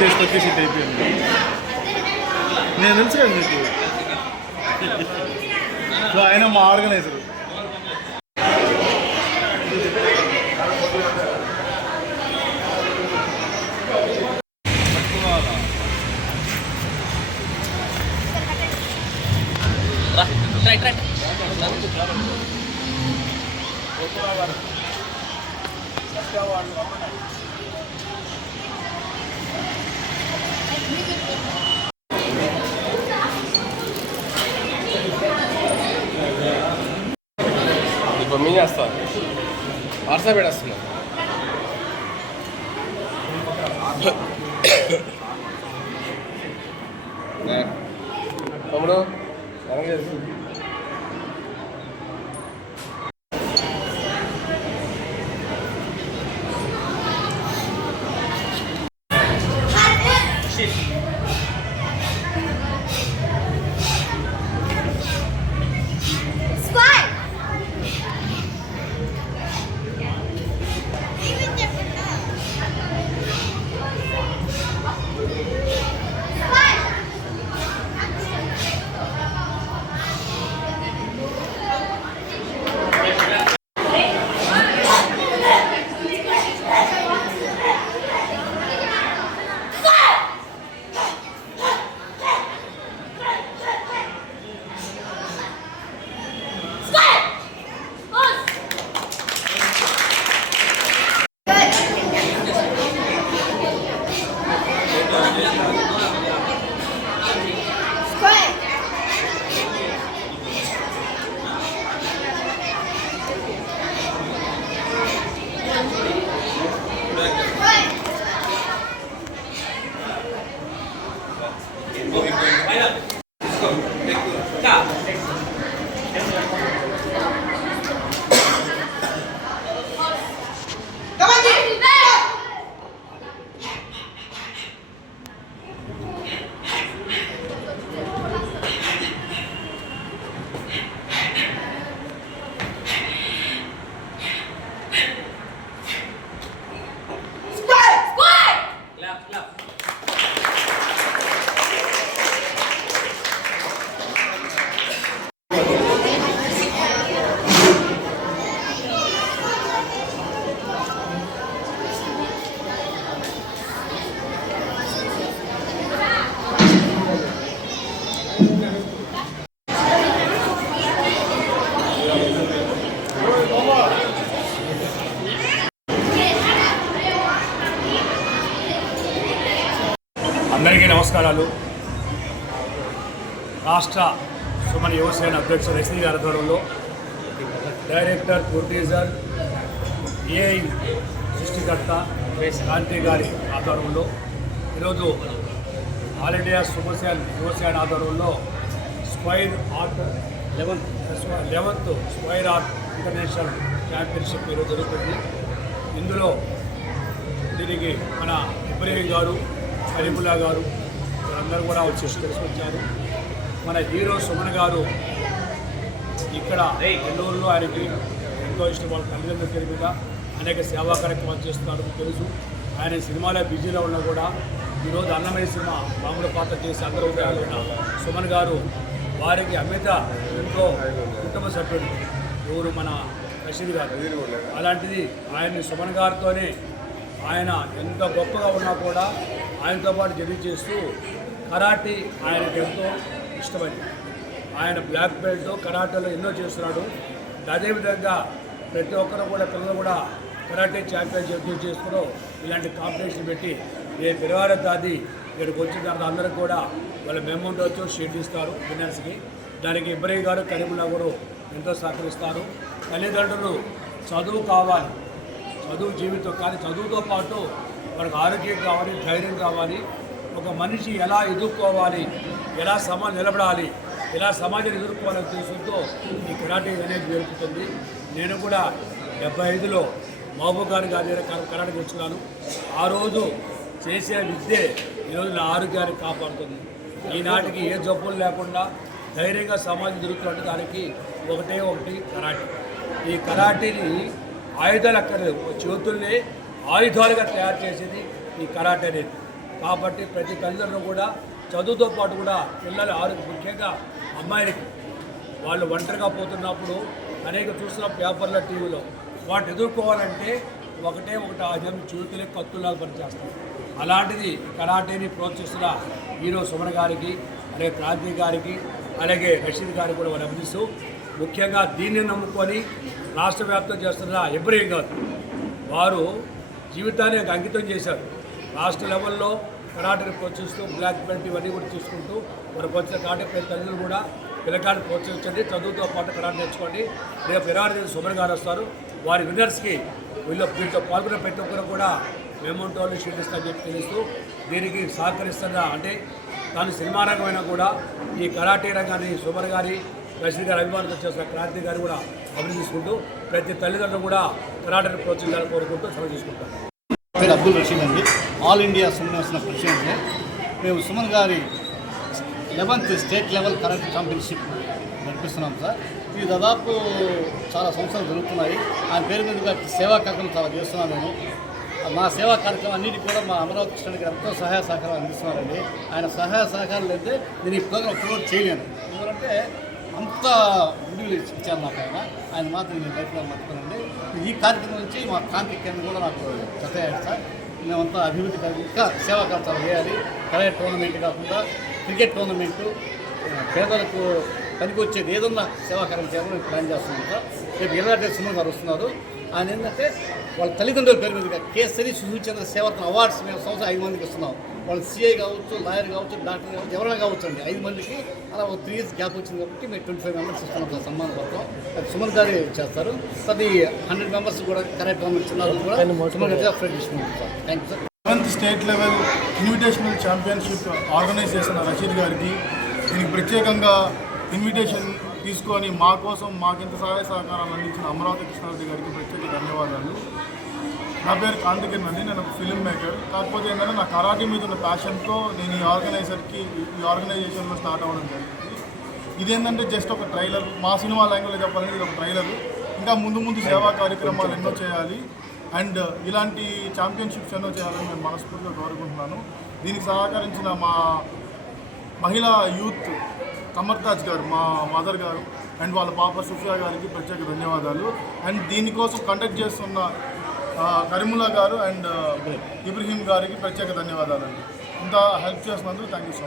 తొక్కేసి అయిపోయింది. నేను తెలుసు కదా మీకు, ఆయన మా ఆర్గనైజర్. ఇప్పుడు మీ చేస్తాను వాట్సాప్ పెడేస్తున్నా. తమ్ముడు అందరికీ నమస్కారాలు. రాష్ట్ర సుమన్ యువసేన అధ్యక్షుడు ఎస్సీ గారి ఆధ్వర్యంలో డైరెక్టర్, ప్రొడ్యూసర్, ఏఐ సృష్టికర్త కాంతి గారి ఆధ్వర్యంలో ఈరోజు ఆల్ ఇండియా యువసేన ఆధ్వర్యంలో square art 11th square art international championship ఈరోజు జరుగుతుంది. ఇందులో దీనికి మన ఇబ్రహీం గారు, కరీముల్లా గారు అందరూ కూడా తీసుకొచ్చారు. మన హీరో సుమన్ గారు ఇక్కడ నెల్లూరులో ఆయనకి ఎంతో ఇష్టం. వాళ్ళ తల్లిదండ్రుల పేరు మీద అనేక సేవా కార్యక్రమాలు చేస్తున్నారు తెలుసు. ఆయన సినిమాలో బిజీలో ఉన్నా కూడా ఈరోజు అన్నమయ్య సినిమా మామూలు పాత్ర చేసి అందరూ ఉదయాలు ఉన్న సుమన్ గారు వారికి అమిత ఎంతో కుటుంబ సభ్యుడు ఎవరు మన రషీద్ గారు. అలాంటిది ఆయన్ని సుమన్ గారితోనే ఆయన ఎంత గొప్పగా ఉన్నా కూడా ఆయనతో పాటు జర్నీ చేస్తూ కరాటే ఆయనకు ఎంతో ఇష్టమైంది. ఆయన బ్లాక్ బెల్ట్ కరాటేలో ఎన్నో చేస్తున్నాడు. అదేవిధంగా ప్రతి ఒక్కరు కూడా పిల్లలు కూడా కరాటే ఛాంపియన్షిప్ చేసుకుని ఇలాంటి కాంపిటీషన్ పెట్టి రేపు 26వ తేదీ ఇక్కడికి వచ్చిన తర్వాత అందరికి కూడా వాళ్ళ అమౌంట్ వచ్చి షీట్ ఇస్తారు విన్నర్స్కి. దానికి ఇబ్రహీం గారు, కరీముల్లా గారు ఎంతో సహకరిస్తారు. తల్లిదండ్రులు చదువు కావాలి, చదువు జీవితం, కానీ చదువుతో పాటు మనకు ఆరోగ్యం కావాలి, ధైర్యం కావాలి. ఒక మనిషి ఎలా ఎదుర్కోవాలి, ఎలా నిలబడాలి, ఎలా సమాజాన్ని ఎదుర్కోవాలని తెలుసుతో ఈ కరాటే అనేది జరుగుతుంది. నేను కూడా 75లో మహబూబ్ గారి దగ్గర కరాటే తెచ్చుకున్నాను. ఆ రోజు చేసే విద్యే ఈరోజు నా ఆరోగ్యాన్ని కాపాడుతుంది. ఈనాటికి ఏ జబ్బులు లేకుండా ధైర్యంగా సమాజం ఎదుర్కోవాలంటే దానికి ఒకటి కరాటే. ఈ కరాటేని ఆయుధాలు అక్కర్లేదు, చేతుల్ని ఆయుధాలుగా తయారు చేసేది ఈ కరాటే అనేది. కాబట్టి ప్రతి తల్లిదండ్రులు కూడా చదువుతో పాటు కూడా పిల్లల ఆరోగ్యం, ముఖ్యంగా అమ్మాయిలకి వాళ్ళు ఒంటరిగా పోతున్నప్పుడు అనేక చూస్తున్న పేపర్లో, టీవీలో వాటిని ఎదుర్కోవాలంటే ఒకటి ఆజం చేతులే కత్తులాగా పనిచేస్తాం. అలాంటిది కరాటేని ప్రోత్సహిస్తున్న హీరో సుమన్ గారికి, అలాగే క్రాంతి గారికి, అలాగే రషీద్ గారికి కూడా వాళ్ళు అభినందిస్తూ, ముఖ్యంగా దీన్ని నమ్ముకొని రాష్ట్ర వ్యాప్తం చేస్తున్న ఇబ్రహీం గారు వారు జీవితాన్ని అంకితం చేశారు. రాష్ట్ర లెవెల్లో కరాటేని ప్రోత్సహిస్తూ బ్లాక్ బెల్ట్ ఇవన్నీ కూడా చూసుకుంటూ మనకు వచ్చిన కరాటే ప్రతి తల్లిదండ్రులు కూడా పిల్లకాయని ప్రోత్సహించండి, చదువుతో పాటు కరాటే నేర్చుకోండి. రేపు 26 సుమన్ గారు వస్తారు. వారి విన్నర్స్కి వీటితో పాల్గొన్న ప్రతి ఒక్కరు కూడా మెమోంటోలు షీట్ ఇస్తారని చెప్పి తెలుస్తూ, దీనికి సహకరిస్తున్న అంటే తాను సినిమా రంగమైనా కూడా ఈ కరాటే రంగాన్ని సుమన్ గారి, రషీద్ గారి అభిమానులతో చేస్తున్న క్రాంతి గారు కూడా అభినందించుకుంటూ ప్రతి తల్లిదండ్రులు కూడా కరాటేని ప్రోత్సహించాలని కోరుకుంటూ సెలవు తీసుకుంటారు. పేరు అబ్దుల్ రషీద్ అండి. All India Suman national president. మేము సుమన్ గారి 11th state level karate championship నడిపిస్తున్నాం సార్. ఇది దాదాపు చాలా సంవత్సరాలు జరుగుతున్నాయి. ఆయన పేరు మీదుగా సేవా కార్యక్రమం చాలా చేస్తున్నాను నేను. మా సేవా కార్యక్రమం అన్నిటికీ కూడా మా అమరావతి కృష్ణుడికి ఎంతో సహాయ సహకారం అందిస్తున్నారండి. ఆయన సహాయ సహకారాలు అయితే నేను ఈ ప్రోగ్రాం అప్లోడ్ చేయలేను. ఎందుకంటే అంత విడుదల ఇచ్చారు నాకు ఆయన మాత్రం నేను లైఫ్లో మర్చిపోనండి. ఈ కార్యక్రమం నుంచి మా క్రాంతి కేంద్రం కూడా నాకు జతయ్యాడు సార్. మేమంతా అభివృద్ధి ఇంకా సేవా కార్యక్రమాలు చేయాలి. కరాటే టోర్నమెంట్ కాకుండా క్రికెట్ టోర్నమెంటు, పేదలకు పనికి వచ్చేది ఏదన్నా సేవా కార్యక్రమం చేయాలని ప్లాన్ చేస్తున్నాం సార్. రేపు 25 సుమన్ గారు వస్తున్నారు. ఆయన ఏంటంటే వాళ్ళ తల్లిదండ్రుల పేరు మీదుగా కేసరి సుచంద్ర సేవరత్న అవార్డ్స్ మేము సంవత్సరం 5 మందికి ఇస్తున్నాం. వాళ్ళు సిఐ కావచ్చు, లాయర్ కావచ్చు, డాక్టర్ కావచ్చు, ఎవరైనా కావచ్చు అండి. 5 మందికి అలా 3 years గ్యాప్ వచ్చింది కాబట్టి మేము 25 members ఇస్తున్నాం సార్ సన్మాన పత్రం. అది సుమన్ గారు చేస్తారు. అది 100 members కూడా కరెక్ట్ గవర్నమెంట్ చిన్నారు కూడా సుమన్ గారు అప్డేట్ తీసుకుంటాం sir. Thank you sir. 11th state level invitational championship organise చేసిన రషీద్ గారికి, దీనికి ప్రత్యేకంగా ఇన్విటేషన్ తీసుకొని మా కోసం మాకింత సహాయ సహకారాలు అందించిన అమరావతి కృష్ణారెడ్డి గారికి ప్రత్యేక ధన్యవాదాలు. నా పేరు కార్తికేయన్ అండి. నేను ఒక ఫిల్మ్ మేకర్. కాకపోతే ఏంటంటే నా కరాటే మీద ఉన్న ప్యాషన్తో నేను ఈ ఆర్గనైజేషన్లో స్టార్ట్ అవ్వడం జరిగింది. ఇదేంటంటే జస్ట్ ఒక ట్రైలర్. మా సినిమా లాంగ్వేజ్లో చెప్పాలంటే ఇది ఒక ట్రైలర్. ఇంకా ముందు సేవా కార్యక్రమాలు ఎన్నో చేయాలి అండ్ ఇలాంటి ఛాంపియన్షిప్స్ ఎన్నో చేయాలని నేను మనస్ఫూర్తిగా కోరుకుంటున్నాను. దీనికి సహకరించిన మా మహిళా యూత్ కమర్తాజ్ గారు, మా మదర్ గారు అండ్ వాళ్ళ పాప సుఫియా గారికి ప్రత్యేక ధన్యవాదాలు. అండ్ దీనికోసం కండక్ట్ చేస్తున్న కరీముల్లా గారు అండ్ ఇబ్రహీం గారికి ప్రత్యేక ధన్యవాదాలు అండి. ఇంత హెల్ప్ చేస్తున్నందుకు థ్యాంక్ యూ సో మచ్.